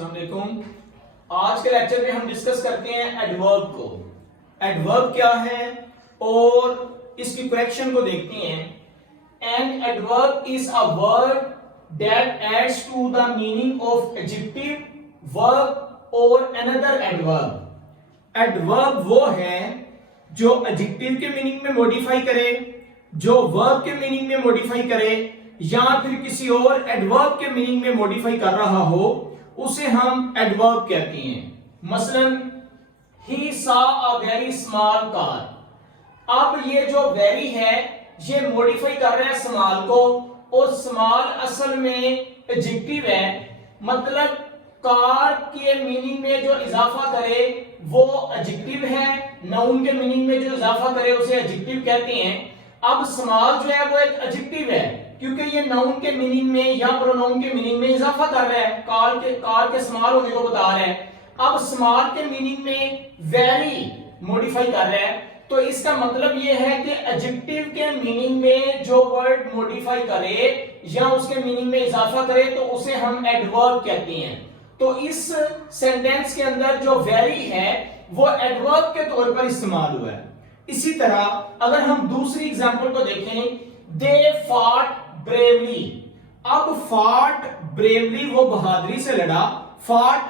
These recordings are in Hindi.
अस्सलाम वालेकुम। आज के लेक्चर में हम डिस्कस करते हैं एडवर्ब को। एडवर्ब क्या है और इसकी करेक्शन को देखते हैं। An adverb is a word that adds to the meaning of adjective, verb और अनदर एडवर्ब। एडवर्ब वो है जो एडजेक्टिव के मीनिंग में मॉडिफाई करे, जो वर्ब के मीनिंग में मॉडिफाई करे या फिर किसी और एडवर्ब के मीनिंग में मॉडिफाई कर रहा हो, उसे हम एडवर्ब कहते हैं। मसलन he saw a very small car. अब ये जो वेरी है ये मॉडिफाई कर रहा है स्मॉल को, और स्मॉल असल में एडजेक्टिव है, मतलब कार के मीनिंग में जो इजाफा करे वो एडजेक्टिव है, नाउन के मीनिंग में जो इजाफा करे उसे एडजेक्टिव कहते हैं। अब स्मॉल जो है वो एक एडजेक्टिव है क्योंकि ये नाउन के मीनिंग में या प्रोनाउन के मीनिंग में इजाफा कर रहा है, कार के स्मॉल होने को बता रहा है। अब स्मॉल के मीनिंग में वेरी मॉडिफाई कर रहा है, तो इसका मतलब ये है कि एडजेक्टिव के मीनिंग में जो वर्ड मॉडिफाई करे या उसके मीनिंग में इजाफा करे तो उसे हम एडवर्ब कहते हैं। तो इस सेंटेंस के अंदर जो वेरी है वो एडवर्ब के तौर पर इस्तेमाल हुआ है। इसी तरह अगर हम दूसरी एग्जांपल को देखें, दे फॉट ब्रेवली। अब फॉट ब्रेवली वो बहादुरी से लड़ा, फॉट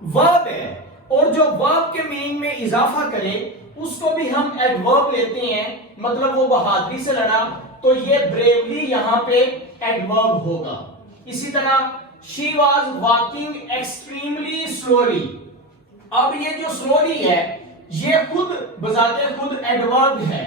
वर्ब है और जो वर्ब के मीनिंग में इजाफा करे उसको भी हम एडवर्ब लेते हैं, मतलब वो बहादुरी से लड़ा, तो ये ब्रेवली यहां पे एडवर्ब होगा। इसी तरह she was walking extremely slowly. अब ये जो स्लोली है ये खुद बजाते खुद एडवर्ब है,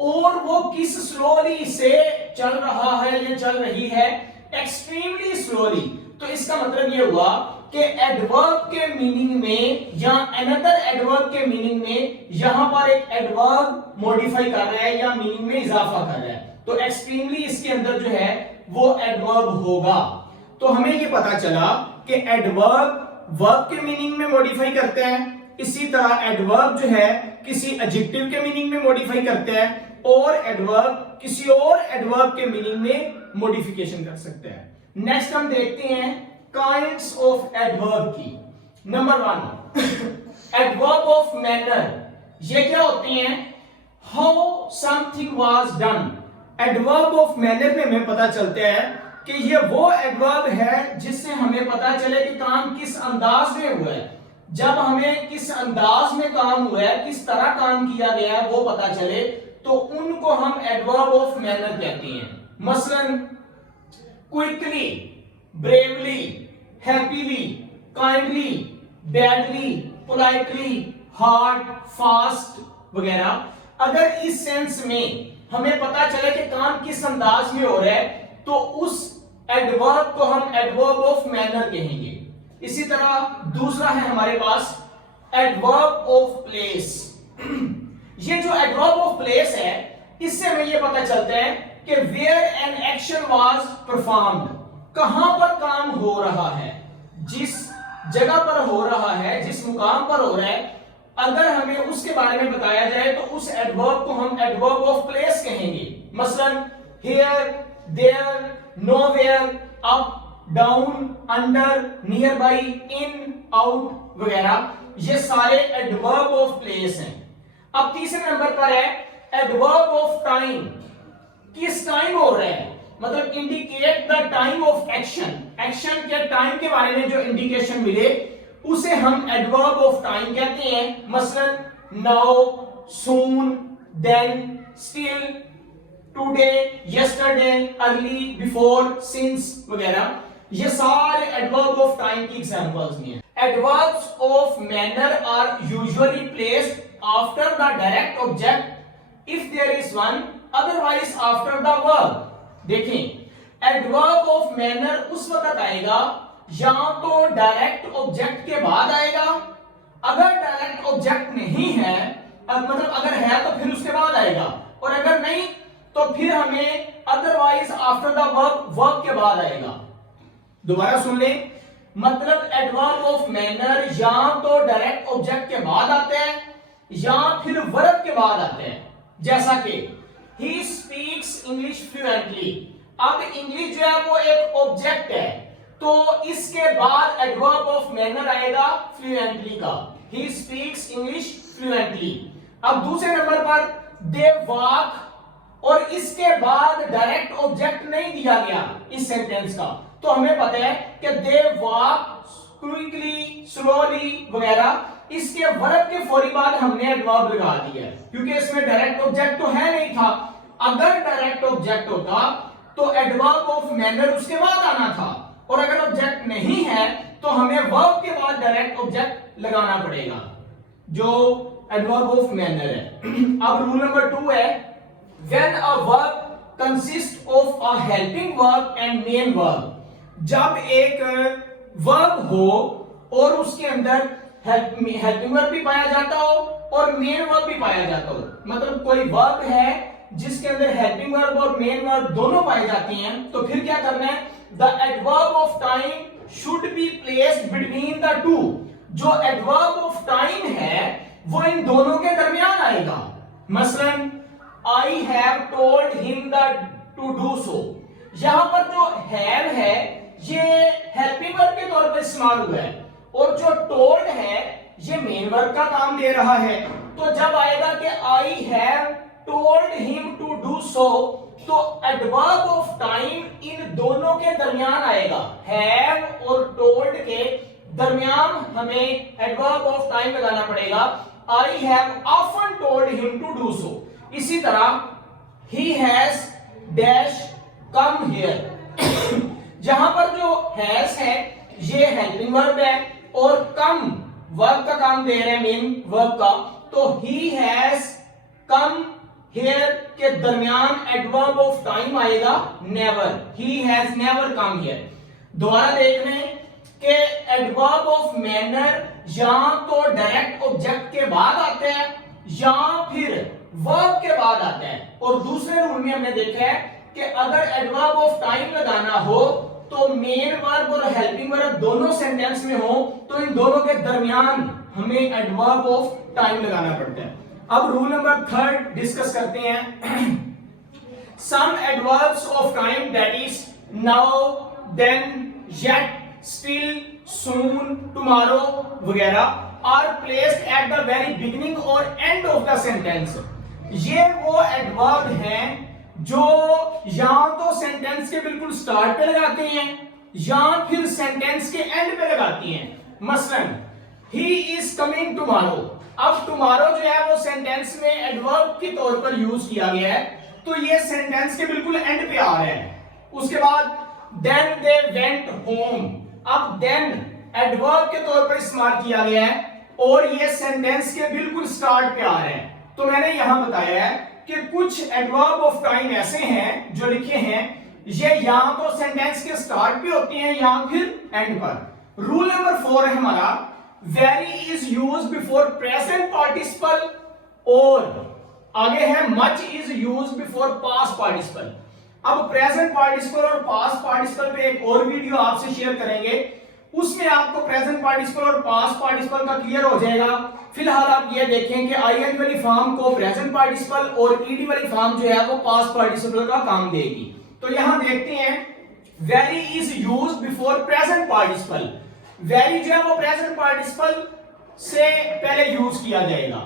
और वो किस स्लोली से चल रहा है या चल रही है, एक्सट्रीमली स्लोली। तो इसका मतलब ये हुआ कि एडवर्ब के मीनिंग में या अनदर एडवर्ब के मीनिंग में यहां पर एक एडवर्ब मॉडिफाई कर रहा है या मीनिंग में इजाफा कर रहा है, तो एक्सट्रीमली इसके अंदर जो है वो एडवर्ब होगा। तो हमें ये पता चला कि एडवर्ब वर्ब के मीनिंग में मॉडिफाई करते हैं, इसी तरह एडवर्ब जो है किसी एडजेक्टिव के मीनिंग में मॉडिफाई करते हैं, और एडवर्ब किसी और एडवर्ब के मीनिंग में मॉडिफिकेशन कर सकते हैं। नेक्स्ट हम देखते हैं काइंड्स ऑफ एडवर्ब की। Number 1 adverb of manner. ये क्या होते हैं? How something was done. Adverb of manner में हमें पता चलता है कि ये वो एडवर्ब है जिससे हमें पता चले कि काम किस अंदाज में हुआ है। जब हमें किस अंदाज में काम हुआ है, किस तरह काम किया गया है वो पता चले, तो उनको हम एडवर्ब ऑफ मैनर कहते हैं। मसलन quickly, bravely, happily, kindly, badly, politely, hard, fast वगैरह। अगर इस सेंस में हमें पता चले कि काम किस अंदाज में हो रहा है तो उस एडवर्ब को हम एडवर्ब ऑफ मैनर कहेंगे। इसी तरह दूसरा है हमारे पास एडवर्ब ऑफ प्लेस। ये जो एडवर्ब ऑफ प्लेस है इससे हमें ये पता चलता है कि where an action was performed, कहां पर काम हो रहा है, जिस जगह पर हो रहा है, जिस मुकाम पर हो रहा है, अगर हमें उसके बारे में बताया जाए तो उस एडवर्ब को हम एडवर्ब ऑफ प्लेस कहेंगे। मसलन here, there, nowhere, up, down, under, near by, in, out वगैरह, ये सारे एडवर्ब ऑफ प्लेस हैं। अब तीसरे नंबर पर है एडवर्ब ऑफ टाइम। किस टाइम हो रहा है, मतलब indicate the time of action. Action के टाइम के बारे में जो इंडिकेशन मिले उसे हम एडवर्ब ऑफ टाइम कहते हैं। मसलन now, soon, then, still, today, yesterday, early, before, since वगैरह, ये सारे एडवर्ब ऑफ टाइम की एग्जांपल्स हैं। Adverbs of manner are usually placed after the direct object if there is one, otherwise after the verb. देखें, एडवर्ब ऑफ मैनर उस वक्त आएगा या तो डायरेक्ट ऑब्जेक्ट के बाद आएगा, अगर डायरेक्ट ऑब्जेक्ट नहीं है, मतलब अगर है तो फिर उसके बाद आएगा, और अगर नहीं तो फिर हमें अदरवाइज आफ्टर द वर्ब के बाद आएगा। दोबारा सुन ले, मतलब एडवर्ब ऑफ मैनर या तो डायरेक्ट ऑब्जेक्ट के बाद आते हैं या फिर वर्ब के बाद आते हैं। जैसा कि ही स्पीक्स इंग्लिश फ्लुएंटली। अब इंग्लिश जो है वो एक ऑब्जेक्ट है, तो इसके बाद एडवर्ब ऑफ मैनर आएगा फ्लुएंटली का, ही स्पीक्स इंग्लिश फ्लुएंटली। अब दूसरे नंबर पर दे वॉक, और इसके बाद डायरेक्ट ऑब्जेक्ट नहीं दिया गया इस सेंटेंस का, तो हमें पता है कि दे वॉक क्विकली, स्लोली वगैरह, इसके वर्ब के फौरी बाद हमने एडवर्ब लगा दिया क्योंकि इसमें डायरेक्ट ऑब्जेक्ट तो है नहीं था। अगर डायरेक्ट ऑब्जेक्ट होता तो एडवर्ब ऑफ मैनर उसके बाद आना था, और अगर ऑब्जेक्ट नहीं है तो हमें वर्ब के बाद डायरेक्ट ऑब्जेक्ट लगाना पड़ेगा जो एडवर्ब ऑफ मैनर है। अब रूल नंबर 2 है, when a verb consist of a helping verb and main verb, जब एक वर्ब हो और उसके अंदर हेल्पिंग वर्ब भी पाया जाता हो और मेन वर्ब भी पाया जाता हो, मतलब कोई वर्ब है जिसके अंदर हेल्पिंग वर्ब और मेन वर्ब दोनों पाए जाते हैं, तो फिर क्या करना है, the adverb of time should be placed between the two. जो एडवर्ब ऑफ टाइम है वो इन दोनों के दरमियान आएगा। मसलन I have told him that to do so, यहां पर जो हैव है ये हेल्पिंग वर्ब के तौर पर इस्तेमाल हुआ है और जो टोल्ड है ये मेन वर्ब का काम दे रहा है। तो जब आएगा कि I have told him to do so, तो एडवर्ब ऑफ टाइम इन दोनों के दरमियान आएगा। हैव और टोल्ड के दरमियान हमें एडवर्ब ऑफ टाइम लगाना पड़ेगा। I have often told him to do so. इसी तरह ही हैज डैश कम हियर, जहां पर जो हैज है ये हेल्पिंग वर्ब है और कम वर्ब का काम दे रहे हैं, मेन वर्ब का, तो ही हैज कम हियर के दरमियान एडवर्ब ऑफ टाइम आएगा never, he has never come here. दोबारा देख रहे हैं कि एडवर्ब ऑफ मैनर या तो डायरेक्ट ऑब्जेक्ट के बाद आता है या फिर वर्ब के बाद आता है, और दूसरे रूल में हमने देखा है कि अगर एडवर्ब ऑफ टाइम लगाना हो तो मेन वर्ब और हेल्पिंग वर्ब दोनों सेंटेंस में हो तो इन दोनों के दरमियान हमें एडवर्ब ऑफ टाइम लगाना पड़ता है। अब रूल नंबर 3 डिस्कस करते हैं। Some adverbs of time that is now, then, yet, still, soon, tomorrow वगैरह are placed at the very beginning और एंड ऑफ द सेंटेंस। ये वो एडवर्ब हैं जो या तो सेंटेंस के बिल्कुल स्टार्ट पे लगाते हैं या फिर सेंटेंस के एंड पे लगाती हैं। मसलन ही इज कमिंग टुमारो, अब टुमारो जो है वो सेंटेंस में एडवर्ब के तौर पर यूज किया गया है, तो ये सेंटेंस के बिल्कुल एंड पे आ रहा है। उसके बाद देन दे वेंट होम, अब देन एडवर्ब के तौर पर इस्तेमाल किया गया है और ये सेंटेंस के बिल्कुल स्टार्ट पे आ रहे हैं। तो मैंने यहां बताया है कि कुछ एडवर्ब ऑफ टाइम ऐसे हैं जो लिखे हैं ये या तो सेंटेंस के स्टार्ट पे होते हैं या फिर एंड पर। रूल नंबर 4 है हमारा, very is used before present participle, और आगे है much is used before past participle. अब प्रेजेंट पार्टिसिपल और पास्ट पार्टिसिपल पे एक और वीडियो आपसे शेयर करेंगे, उसमें आपको प्रेजेंट पार्टिसिपल और पास्ट पार्टिसिपल का क्लियर हो जाएगा। फिलहाल आप ये देखें कि आईएन वाली फॉर्म को प्रेजेंट पार्टिसिपल और ईडी वाली फॉर्म जो है वो पास्ट पार्टिसिपल का काम देगी। तो यहां देखते हैं very is used before present participle, very जो है वो प्रेजेंट पार्टिसिपल से पहले यूज किया जाएगा।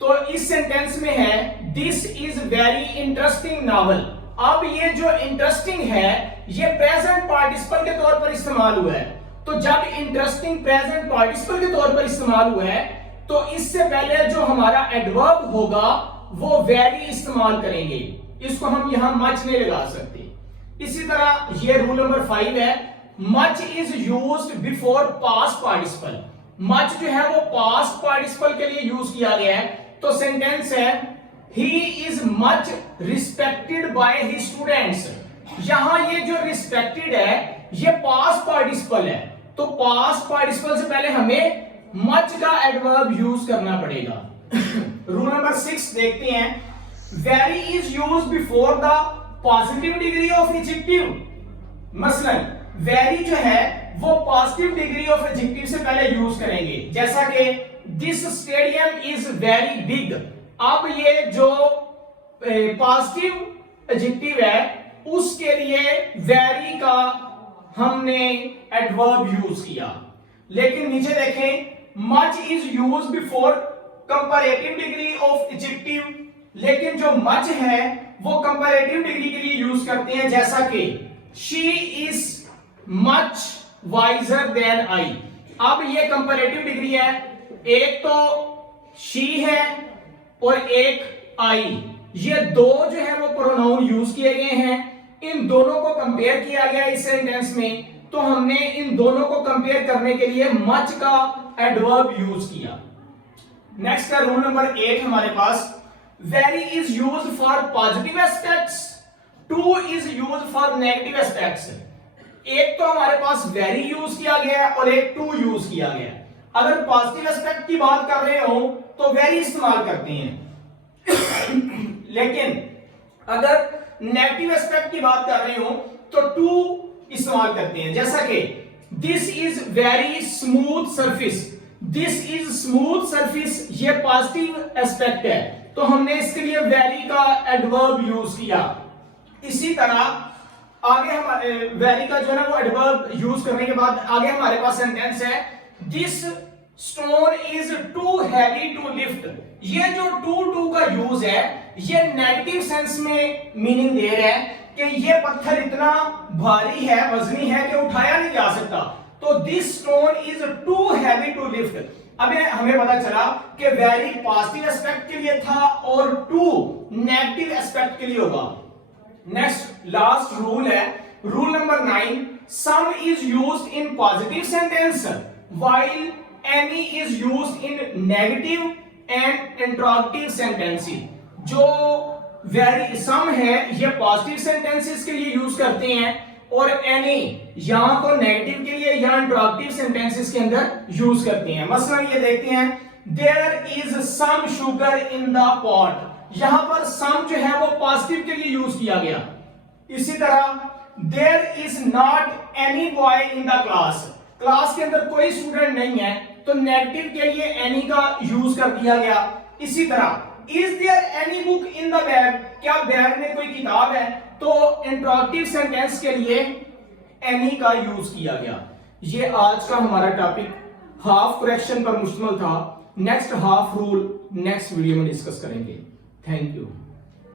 तो इस सेंटेंस में है this is very interesting novel, अब ये जो इंटरेस्टिंग है ये प्रेजेंट पार्टिसिपल के तौर पर इस्तेमाल हुआ है। तो जब इंटरेस्टिंग प्रेजेंट पार्टिसिपल के तौर पर इस्तेमाल हुआ है तो इससे पहले जो हमारा एडवर्ब होगा वो वेरी इस्तेमाल करेंगे, इसको हम यहां मच नहीं लगा सकते। इसी तरह ये रूल नंबर 5 है, much is used before past participle, much जो है वो पास्ट पार्टिसिपल के लिए यूज किया गया है। तो सेंटेंस है he is much respected by his students, यहां ये जो रिस्पेक्टेड है ये पास्ट पार्टिसिपल है, तो पास्ट पार्टिसिपल से पहले हमें मच का एडवर्ब यूज करना पड़ेगा। रूल नंबर 6 देखते हैं, very is used before the positive degree of adjective, मसलन वेरी जो है वो पॉजिटिव डिग्री ऑफ एडजेक्टिव से पहले यूज करेंगे, जैसा कि this stadium is very big. अब ये जो पॉजिटिव एडजेक्टिव है उसके लिए वेरी का हमने एडवर्ब यूज किया। लेकिन नीचे देखें much is use before comparative degree of adjective, लेकिन जो मच है वो कंपैरेटिव डिग्री के लिए यूज करते हैं, जैसा कि she is much wiser than I. अब ये कंपैरेटिव डिग्री है, एक तो शी है और एक आई, ये दो जो है वो प्रोनाउन यूज किए गए हैं, इन दोनों को कंपेयर किया गया इस सेंटेंस में, तो हमने इन दोनों को कंपेयर करने के लिए मच का एडवर्ब यूज किया। नेक्स्ट का रूल नंबर 8 हमारे पास, very is used for positive aspects, too is used for negative aspects. एक तो हमारे पास वेरी यूज किया गया और एक टू यूज किया गया। अगर पॉजिटिव एस्पेक्ट की बात कर रहे हो तो वेरी इस्तेमाल करते हैं लेकिन अगर नेगेटिव एस्पेक्ट की बात कर रहे हो तो टू इस्तेमाल करते हैं, जैसा कि this is very smooth surface. This is smooth surface, ये पॉजिटिव एस्पेक्ट है, तो हमने इसके लिए वेरी का एडवर्ब यूज किया। इसी तरह आगे हमारे वेरी का जो है ना वो एडवर्ब यूज करने के बाद आगे हमारे पास सेंटेंस है, this stone is too heavy to lift. ये जो टू का यूज है ये नेगेटिव सेंस में मीनिंग दे रहा है कि ये पत्थर इतना भारी है, वजनी है कि उठाया नहीं जा सकता, तो this stone is too heavy to lift. अब हमें पता चला कि वेरी पॉजिटिव एस्पेक्ट के लिए था और टू नेगेटिव एस्पेक्ट के लिए होगा। नेक्स्ट लास्ट रूल है rule number 9, some is used in positive sentence while any is used in negative and interrogative sentences. जो वेरी सम है ये पॉजिटिव सेंटेंसेस के लिए यूज करते हैं और एनी यहां तो नेगेटिव के लिए या इंटरोगेटिव सेंटेंसेस के अंदर यूज करते हैं। मसलन ये देखते हैं, there is some sugar in the pot, यहां पर सम जो है वो पॉजिटिव के लिए यूज किया गया। इसी तरह there is not any boy in the class, class के अंदर कोई स्टूडेंट नहीं है, तो नेगेटिव के लिए एनी का यूज कर दिया गया। इसी तरह is there any book in the bag, क्या बैग में कोई किताब है, तो इंटरोगेटिव सेंटेंस के लिए एनी का यूज किया गया। ये आज का हमारा टॉपिक हाफ करेक्शन पर मुश्तमिल था। Next half rule next video में डिस्कस करेंगे। Thank you.